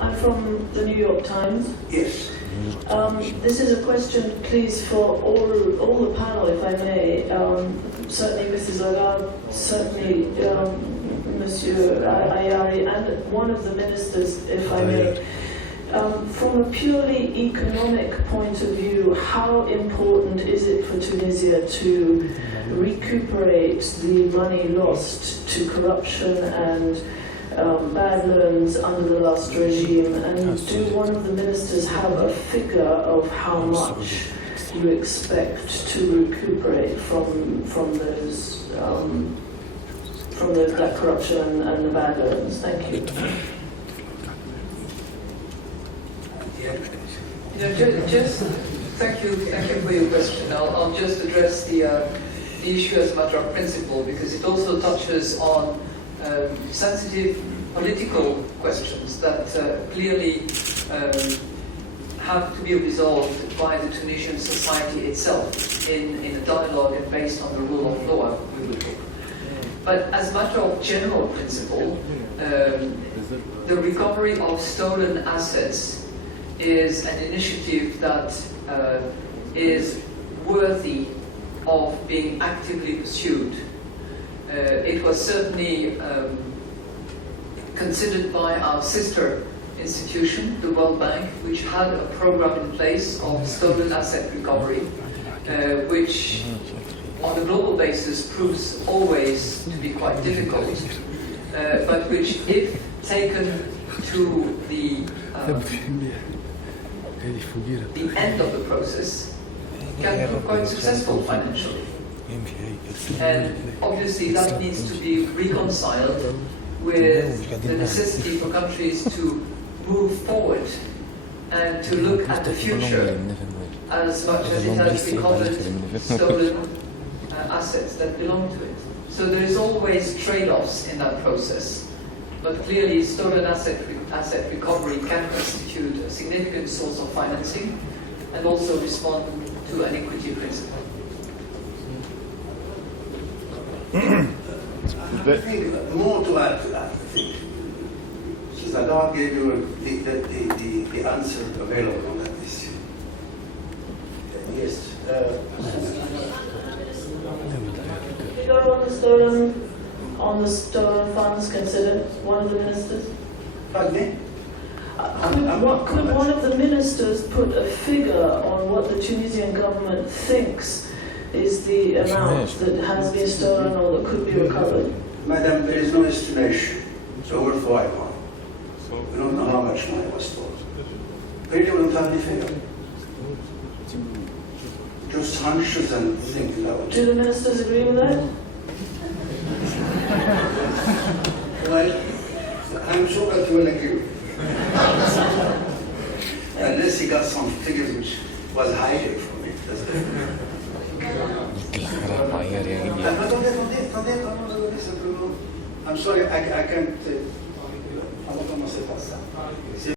I'm from the New York Times. Yes. This is a question, please, for all the panel, if I may. Certainly Mrs. Lagarde, certainly Monsieur Ayari, and one of the ministers, if I may. From a purely economic point of view, how important is it for Tunisia to recuperate the money lost to corruption and bad loans under the last regime? And do one of the ministers have a figure of how much you expect to recuperate from that corruption and the bad loans? Thank you. Just thank you for your question. I'll just address the issue as a matter of principle, because it also touches on sensitive political questions that clearly have to be resolved by the Tunisian society itself in a dialogue and based on the rule of law, we would hope. But as a matter of general principle, the recovery of stolen assets is an initiative that is worthy of being actively pursued. It was certainly considered by our sister institution, the World Bank, which had a program in place of stolen asset recovery, which on a global basis proves always to be quite difficult, but which, if taken to the end of the process, can prove quite successful financially. And obviously that needs to be reconciled with the necessity for countries to move forward and to look at the future as much as it has recovered stolen assets that belong to it. So there is always trade-offs in that process. But clearly stolen asset recovery can constitute a significant source of financing and also respond to an equity principle. I think more to add to that, I think. Mrs. Lagarde gave you the answer available on that issue. Yes. On the stolen funds considered, one of the ministers? Pardon me? Could one of the ministers put a figure on what the Tunisian government thinks is the amount that has been stolen or that could be recovered? Madam, there is no estimation. It's a worthwhile one. We don't know how much money was stolen. Really, we don't have any figure. Just hunches and thinking out. Do the ministers agree with that? Well, I'm sure that you will agree. Unless he got some figures which was hiding from me. I'm sorry, I can't.